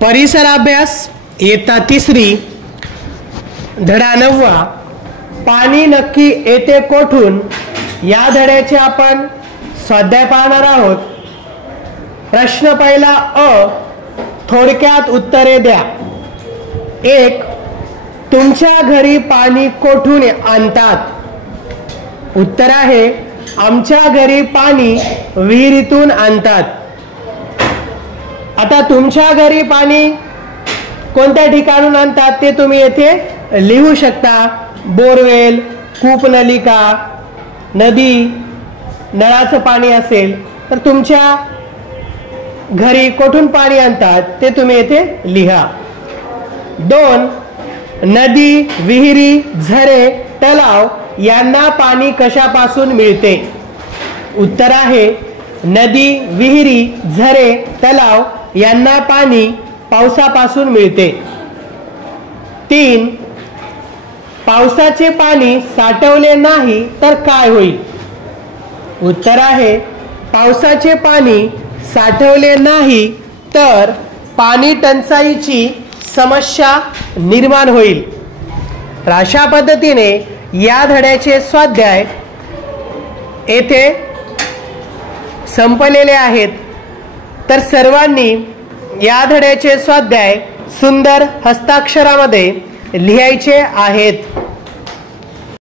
परिसर अभ्यास इयत्ता तिसरी धडा 9 पाणी नक्की येते कोठून या धड्याचे आपण स्वाध्याय पाहणार आहोत। प्रश्न पहिला अ, थोडक्यात उत्तरे द्या। 1. तुमच्या घरी पाणी कोठून आणतात? उत्तर आहे आमच्या घरी पाणी विहिरीतून आणतात। आता तुमच्या घरी पाणी कोणत्या ठिकाणून आणतात ते तुम्ही येथे लिहू शकता। बोरवेल, कूपनलिका, नदी, नळाचं पाणी असेल तर तुमच्या घरी कोठून पाणी आणतात ते तुम्ही येथे लिहा। 2. नदी, विहिरी, झरे, तलाव यांना पाणी कशापासून मिळते? उत्तर आहे नदी, विहिरी, झरे, तलाव यांना पाणी पावसापासून मिळते। 3. पावसाचे पाणी साठवले नाही तर काय होईल? उत्तर आहे पावसाचे पाणी साठवले नाही तर पाणी टंचाईची समस्या निर्माण होईल। तर अशा पद्धतीने या धड्याचे स्वाध्याय येथे संपलेले आहेत। तर सर्वांनी या धड्याचे स्वाध्याय सुंदर हस्ताक्षरामध्ये लिहायचे आहेत।